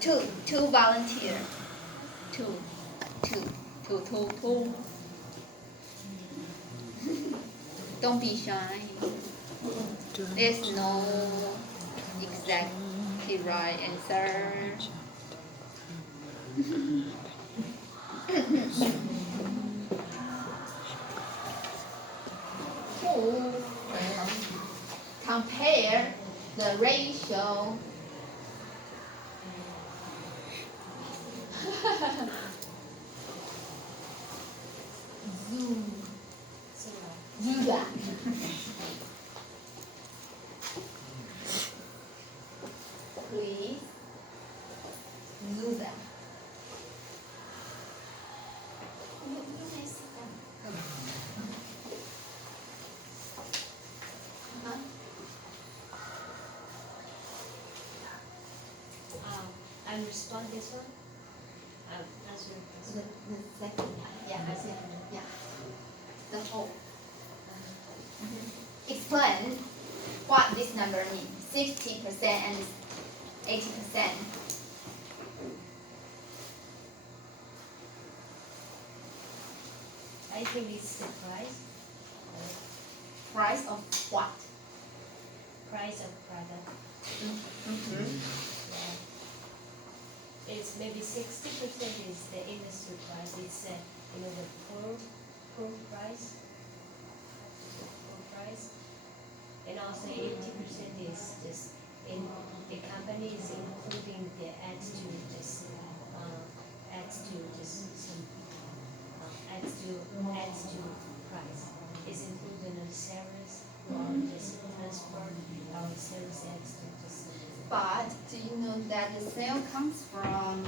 two volunteer. Two. Don't be shy. There's no exactly right answer. Who compare the ratio Judah. Please do that. I respond this one. Answer The second, yeah, yeah, the whole. Explain what this number means. 60% and 80%. I think it's the price. Price of what? Price of product. Yeah. It's maybe 60% is the industry price. It's the poor price. Poor price. And also 80% is just in the company is including the adds to just some adds to price. It's included in the service or just transport or service adds to just. But do you know that the sale comes from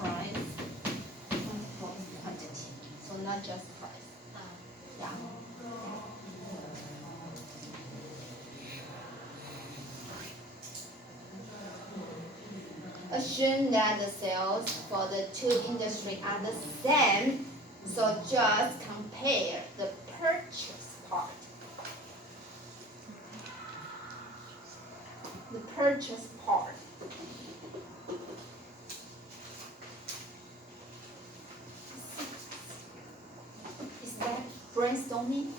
price, comes from quantity, so not just price. Yeah. Assume that the sales for the two industries are the same, so just compare the purchase part. The purchase part. Is that brainstorming?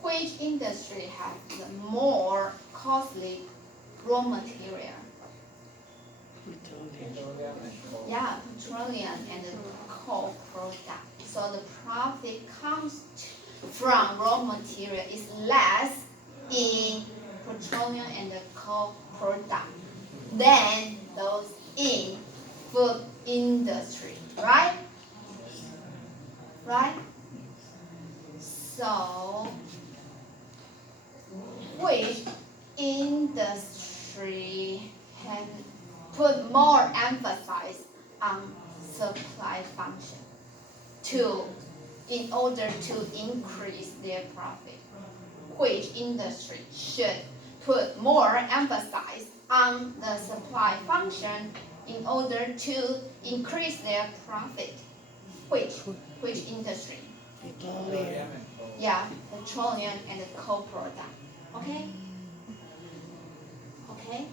Which industry has the more costly raw material? Yeah, petroleum and coal product. So the profit comes from raw material is less in petroleum and coal product than those in food industry, right? Right? So which industry can put more emphasis on supply function in order to increase their profit? Which industry should put more emphasis on the supply function in order to increase their profit? Which industry? Yeah, petroleum and coal product. Okay? Okay?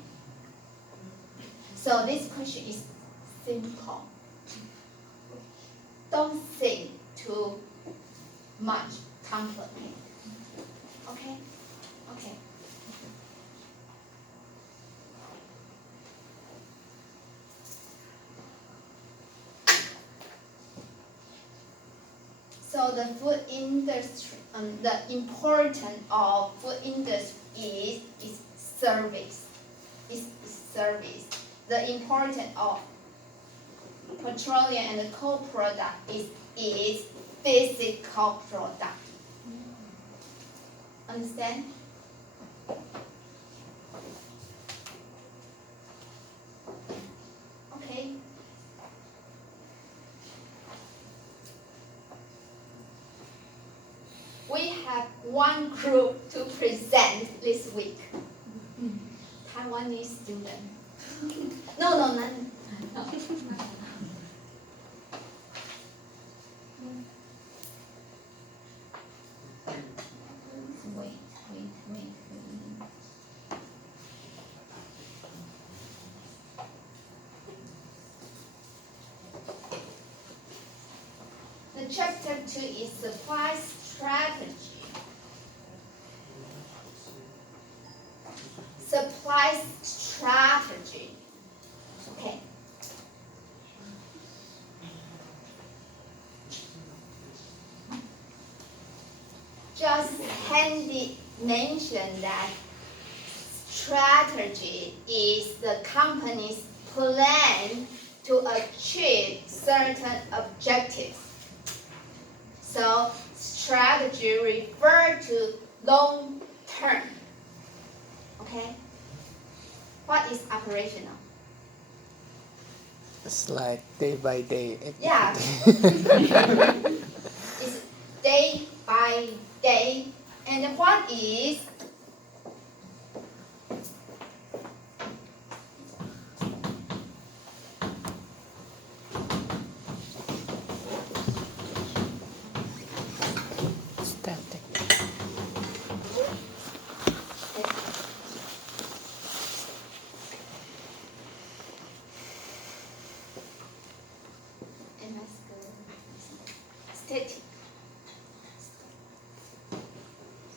So this question is simple. Don't think too much complicated. Okay? Okay. So the food industry, the importance of food industry is service. Is service. The importance of petroleum and coal product is physical product. Understand? Okay. We have one group to present this week. Taiwanese student. No, none. No. The chapter 2 is supply strategy. Supply strategy. Okay. Just handy mention that strategy is the company's plan to achieve certain objectives. So strategy refer to long term. Okay? What is operational? It's like day by day. Yeah. It's day by day. And what is Static. static?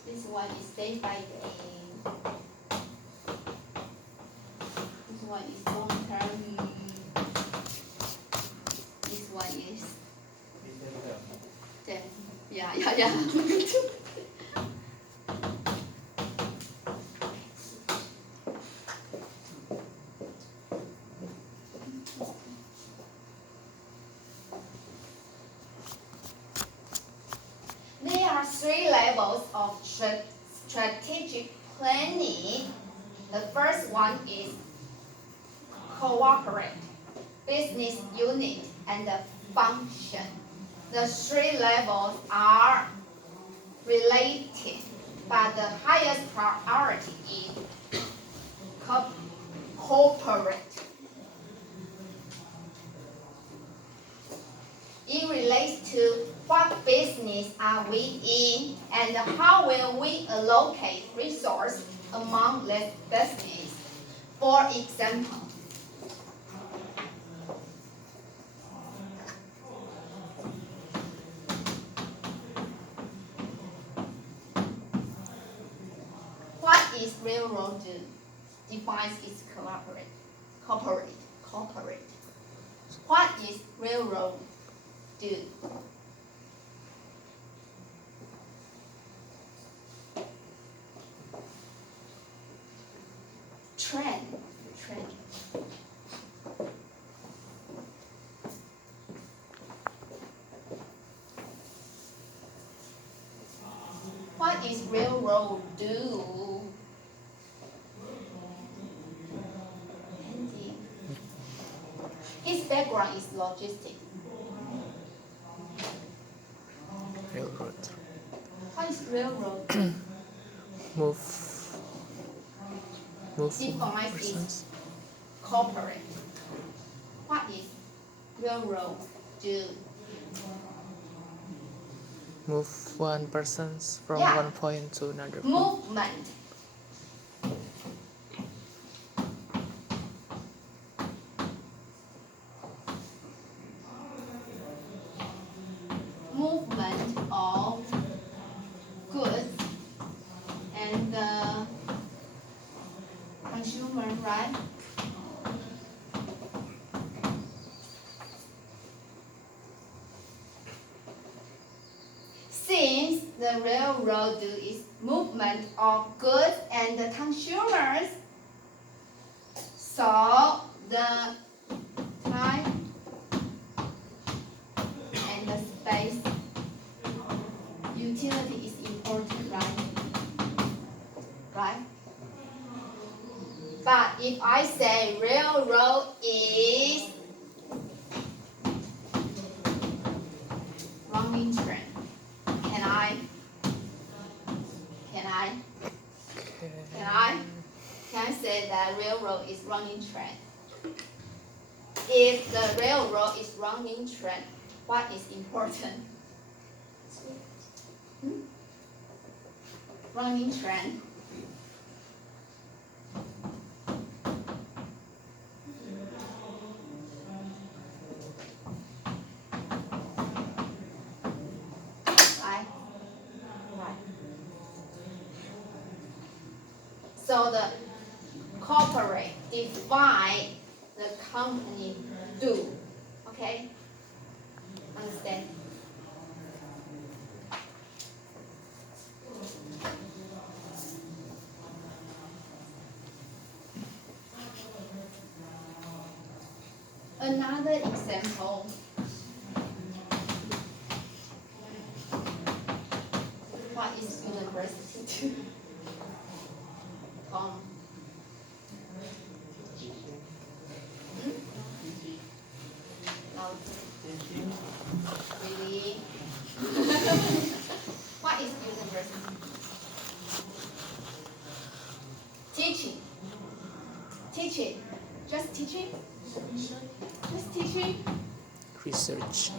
This one is day by day. This one is long term. This one is yeah. There are 3 levels of strategic planning. The first one is cooperate, business unit, and the function. The 3 levels are related, but the highest priority is cooperate. It relates to what business are we in and how will we allocate resources among this business. For example, what is railroad do? Defines its cooperate. What is railroad do? Trend. What is railroad do? Its background is logistics. Railroad. What is railroad? Move Defines persons. its corporate. What is railroad do? Move one persons from Yeah. one point to another point. Movement. Movement of goods and consumer, right? Since the railroad is movement of goods and the consumers, so the time and the space utility is important, right? Right? But if I say railroad is running train, can I say that railroad is running train? If the railroad is running train, what is important? Running train. So the corporate define the company do. Okay? Understand? Another example. What is university? Tom. No. Really? What is university? Teaching. Teaching. Just teaching? Just teaching? Research.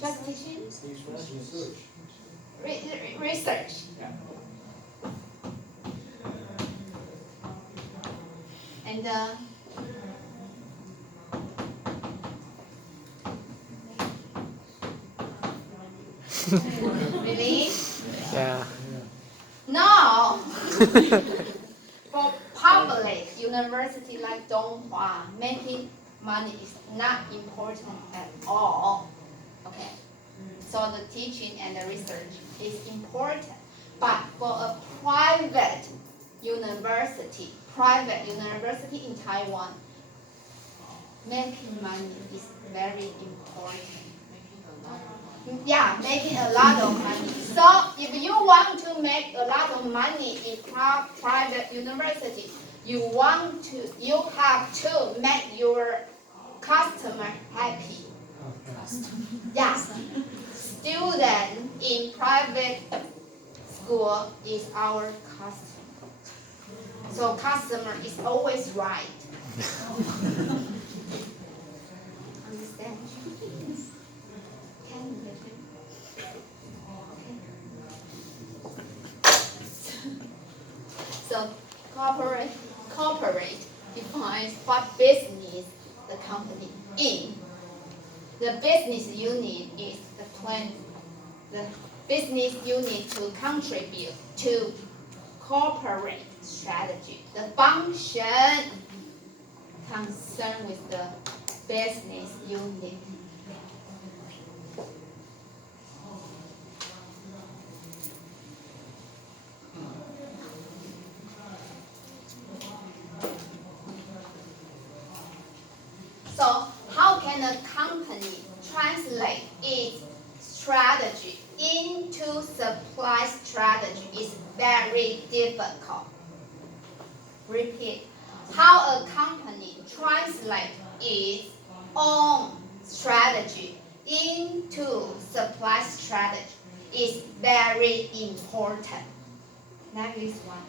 Just teaching? Research. And really? Yeah. No. For public university like Donghua, making money is not important at all. Okay. So the teaching and the research is important. But for a private university in Taiwan, making money is very important. Yeah, making a lot of money. So if you want to make a lot of money in private university, you have to make your customer happy. Yeah. Student in private school is our customer. So customer is always right. Understand? Can you listen? So corporate defines what business the company in. The business unit is the business unit to contribute to corporate strategy. The function concerned with the business unit. So how can a company translate its strategy into supply strategy is very difficult. Repeat. How a company translates its own strategy into supply strategy is very important. Next one.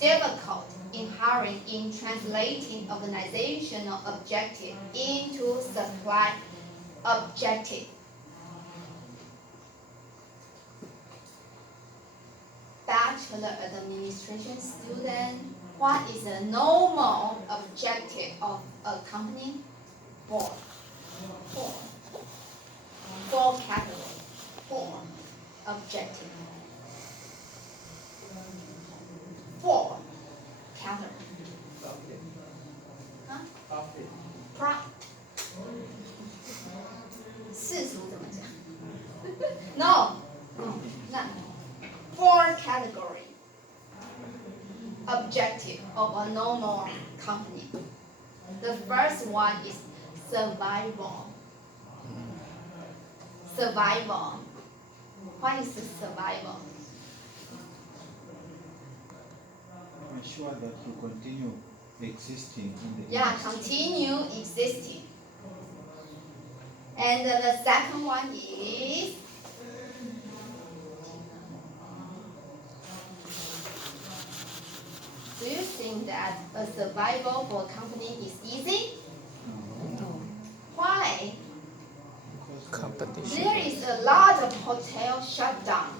Difficult inherent in translating organizational objective into supply objective. Bachelor administration student, what is the normal objective of a company? Four categories. Four objective. Four categories.世俗怎么讲？No, not. Four category objective of a normal company. The first one is survival. Survival. What is survival? Ensure that you continue existing in the Yeah, industry. continue existing. And the second one is do you think that a survival for a company is easy? No, Why? because Competition. There is a lot of hotels shut down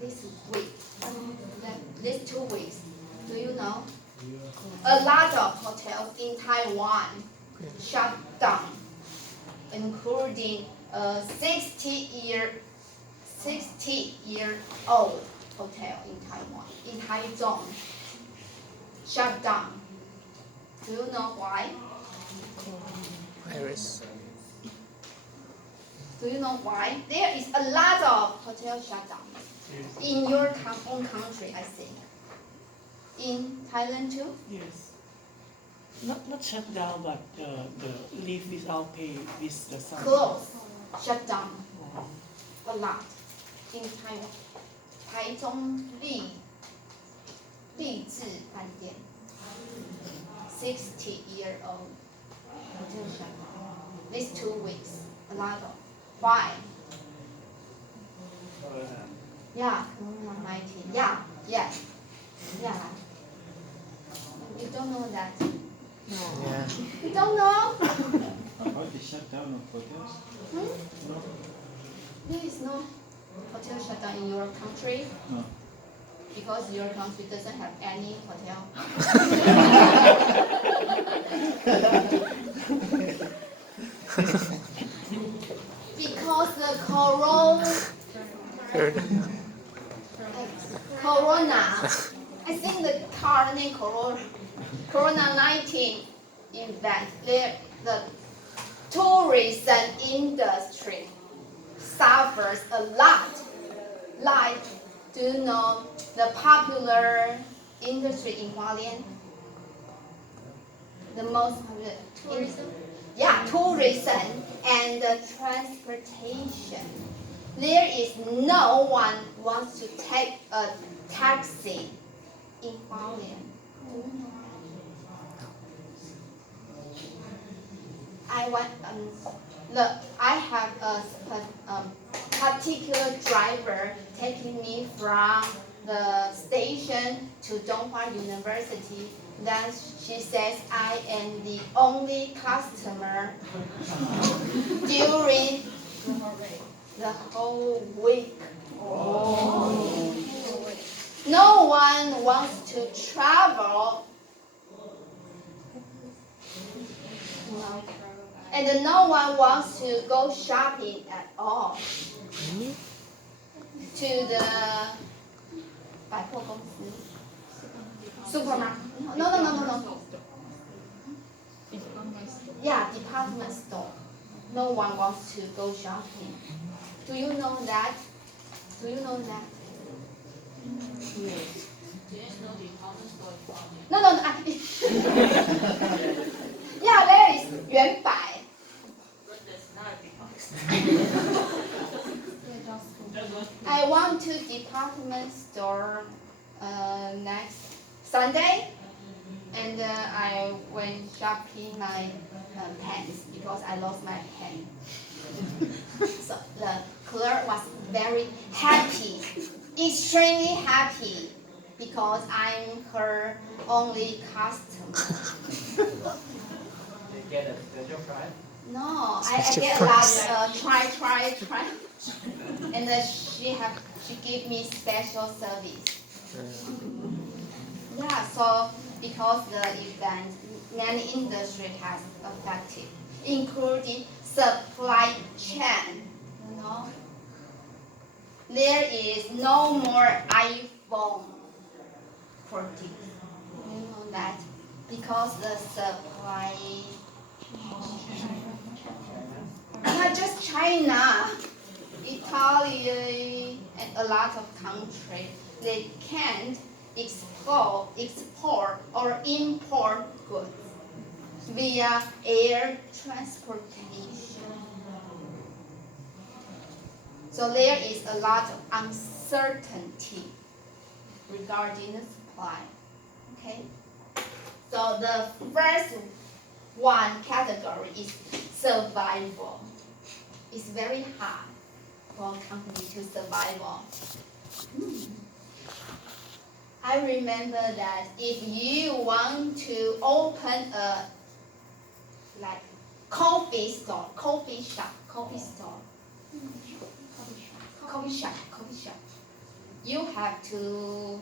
this week, these 2 weeks. Do you know? A lot of hotels in Taiwan shut down, including a 60-year 60-year-old hotel in Taiwan, in Taichung, shut down. Do you know why? Virus. Do you know why? There is a lot of hotel shut down in your own country, I think. In Thailand too? Yes. Not shut down, but the leave without pay with the sun. Close, shut down Oh. a lot in Taiwan. 台中励志饭店 60-year-old hotel shut down. These 2 weeks, a lot of. Why? Yeah, Corona-19. Yeah. You don't know that? Yeah. You don't know? About the shutdown of hotels? Hmm? No. There is no hotel shutdown in your country No. because your country doesn't have any hotel. Because the corona, I think the car named Corona-19 event, the tourism industry suffers a lot. Like, do you know the popular industry in Hualien? The most popular tourism? Yeah, tourism and transportation. There is no one wants to take a taxi in Hualien. Do you know that? I have a particular driver taking me from the station to Donghua University. Then she says I am the only customer during the whole week. No one wants to travel. No. And no one wants to go shopping at all. To the 百货公司 supermarket. No. Yeah, department store. No one wants to go shopping. Do you know that? Do you know that? No. Yeah, there is 原百. I went to department store next Sunday, and I went shopping my pants because I lost my pen. So the clerk was very happy, extremely happy, because I'm her only customer. You get a special price? No, I Special get price. like try, and she gave me special service. Yeah, so because the event, many industry has affected, including supply chain. You know, there is no more iPhone 14. You know that because the supply. Not just China, Italy, and a lot of countries, they can't export or import goods via air transportation. So there is a lot of uncertainty regarding the supply. Okay? So the first one category is survival. It's very hard for a company to survive. I remember that if you want to open a coffee shop, you have to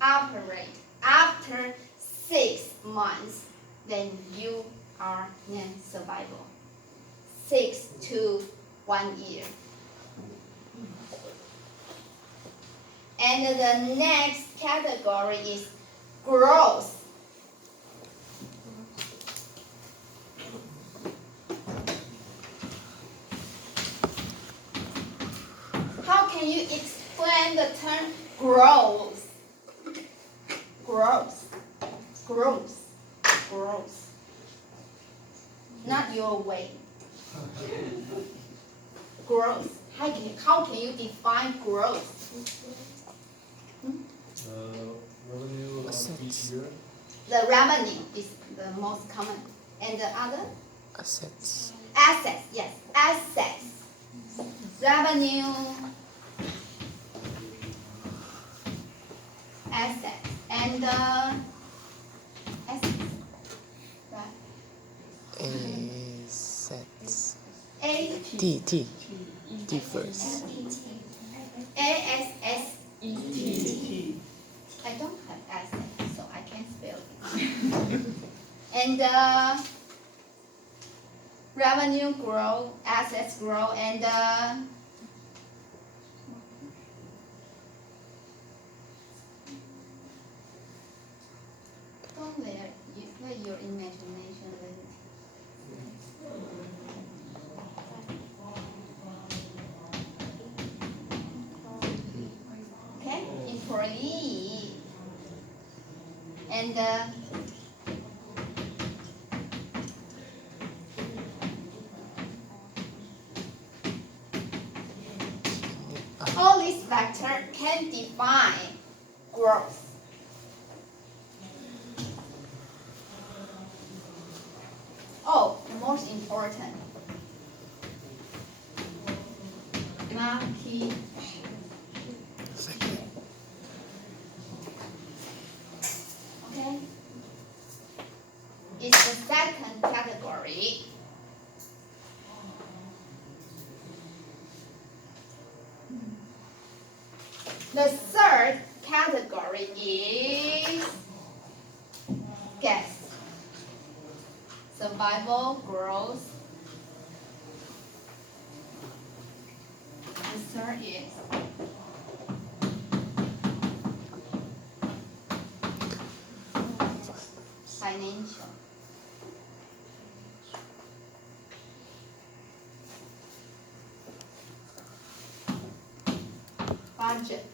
operate after 6 months, then you are in survival. 6 to 1 year. And the next category is growth. How can you explain the term growth? Growth. Growth. Growth. Not your way. Growth. How can you define growth? Revenue on each Assets. year. The revenue is the most common. And the other? Assets. Assets. Yes, assets. Revenue. Assets. And assets. Right. Assets. A T first. ASSET. I don't have assets, so I can't spell it. And revenue grow, assets grow, and don't let your imagination limit. Okay, employee. And all these factors can define growth. Oh, the most important. Market. Second. Okay. It's the second category. The third category is guess. Survival, growth. The third is financial. Budget.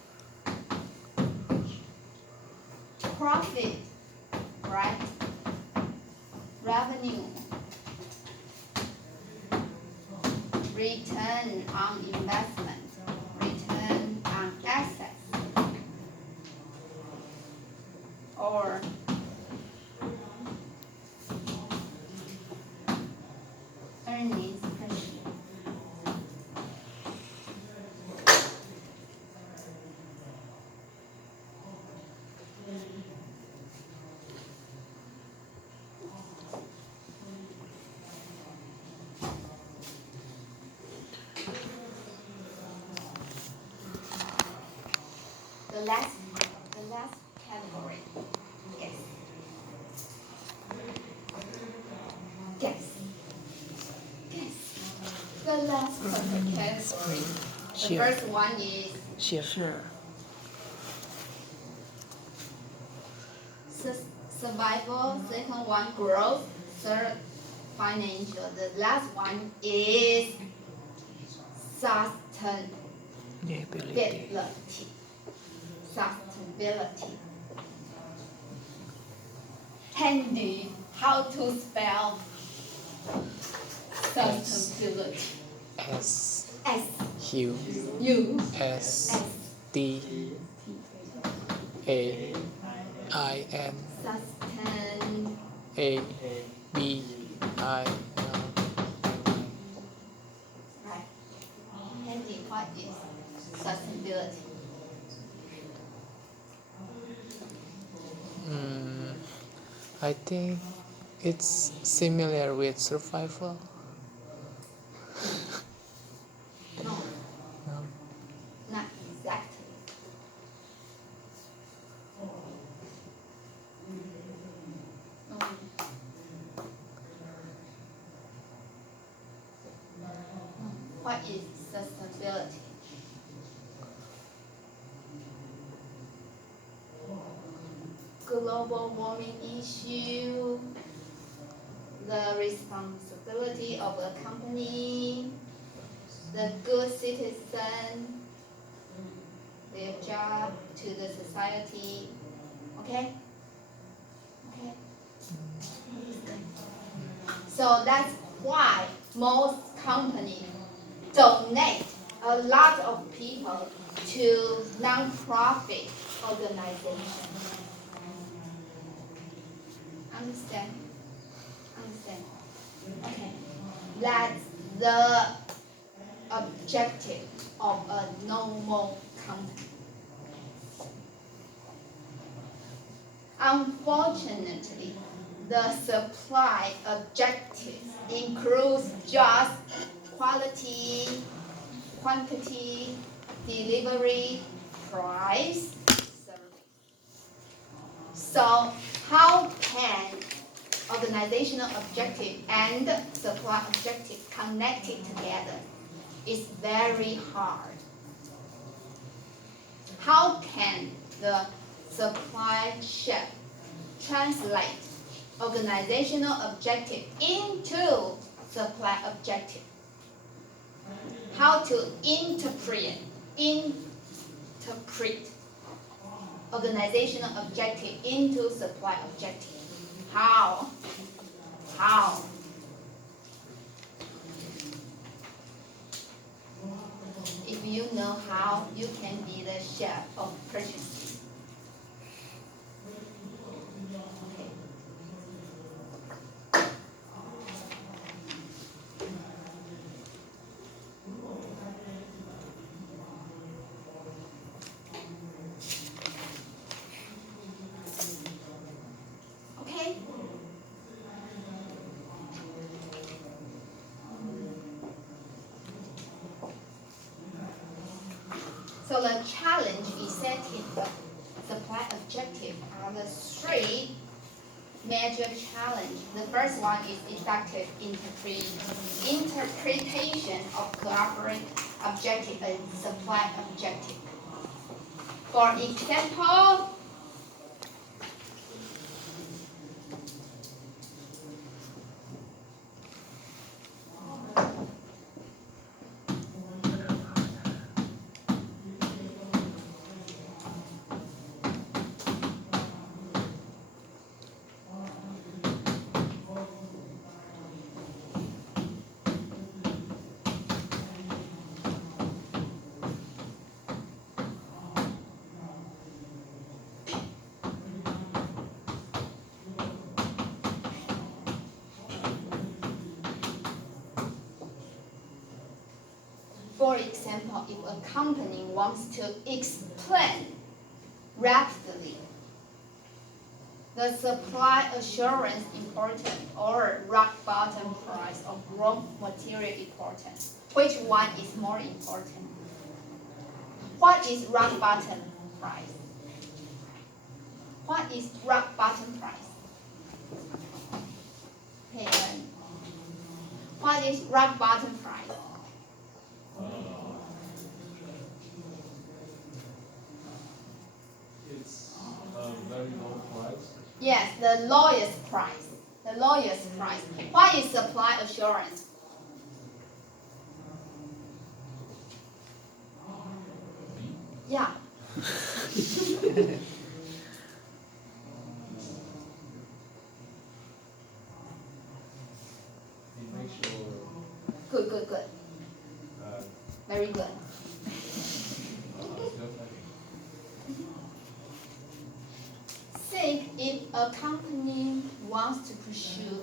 Profit, right? Revenue. Return on investment. Return on assets. Or earnings per share. The last category. Guess. Guess. Guess. The last category. The Sure. first one is Sure. survival, second one growth, third financial. The last one is sustainability. Sustainability. Handy, how to spell sustainability? S S U U S S T A I N sustain A B I N. right. Handy, what is sustainability? I think it's similar with survival. No, No? not exactly. No. What is sustainability? global warming issue, the responsibility of a company, the good citizen, their job to the society. Okay? Okay? So that's why most companies donate a lot of people to non-profit organizations. Understand? Understand? Okay. That's the objective of a normal company. Unfortunately, the supply objective includes just quality, quantity, delivery, price, service. So how can organizational objective and supply objective connected together? It's very hard. How can the supply chain translate organizational objective into supply objective? How to interpret organizational objective into supply objective? How? How? If you know how, you can be the chef of purchasing. Okay. Okay? So the challenge is setting the supply objective are the three major challenges. The first one is effective interpretation of collaborative objective and supply objective. For example, if a company wants to explain rapidly the supply assurance important or rock bottom price of raw material important, which one is more important? What is rock bottom price? What is rock bottom price? Hey, what is rock bottom price? It's a very low price. Yes, the lowest price. The lowest price. What is supply assurance? Yeah. It makes sure Good. uh, Very good. Think if a company wants to pursue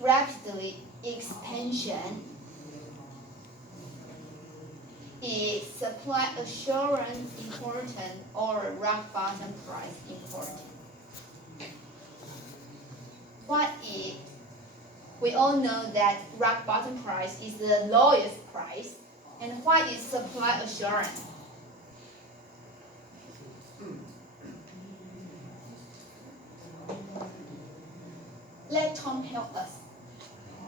rapidly expansion, is supply assurance important or rock bottom price important? What if we all know that rock bottom price is the lowest price, and what is supply assurance? Let Tom help us.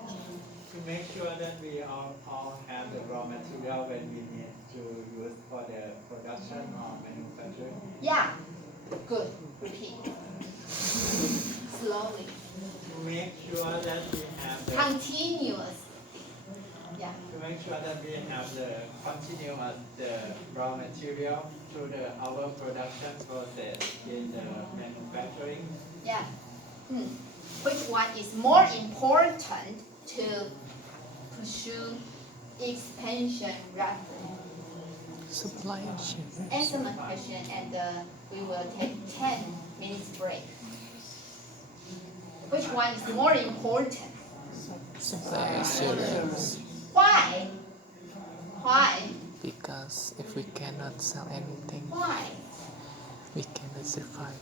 To make sure that we all have the raw material when we need to use for the production or manufacturing. Yeah. Good. Repeat. Slowly. To make sure that we have the Continuous. Yeah. to make sure that we have the continuous the raw material through our production process in the manufacturing. Yeah. Which one is more important to pursue expansion rapidly? Supply chain. Answer my question, and we will take 10 minutes break. Which one is more important? Supply assurance. Why? Why? Because if we cannot sell anything, Why? we cannot survive.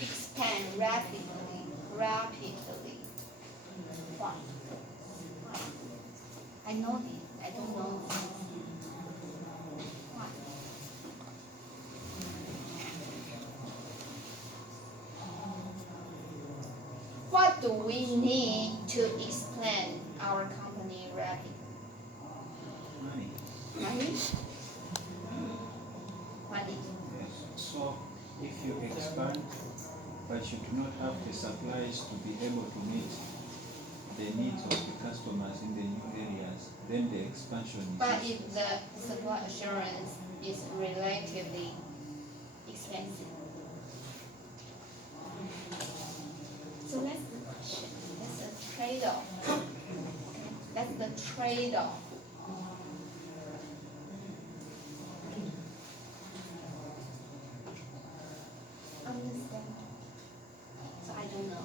Expand rapidly. Why? I know this. I don't know this. Why? What do we need to expand our company rapidly? Money. Money? Money. Yes. So if you expand, but you do not have the supplies to be able to meet the needs of the customers in the new areas, then the expansion is But useless. if the supply assurance is relatively expensive. So that's the question. That's a trade-off. That's the trade-off. Understand? So I don't know.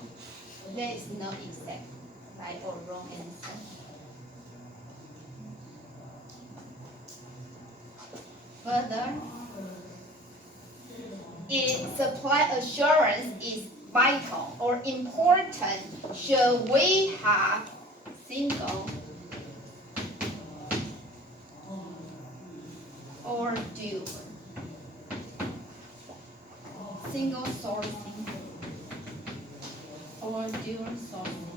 There is no exact right or wrong answer. Further, if supply assurance is vital or important, should we have single or dual? Single sourcing or dual sourcing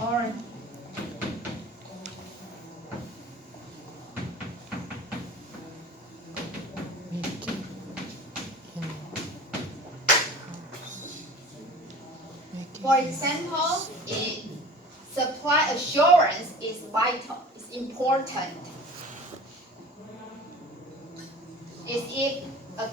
or Making in house. Making for in example, if supply assurance is vital, is important. Is if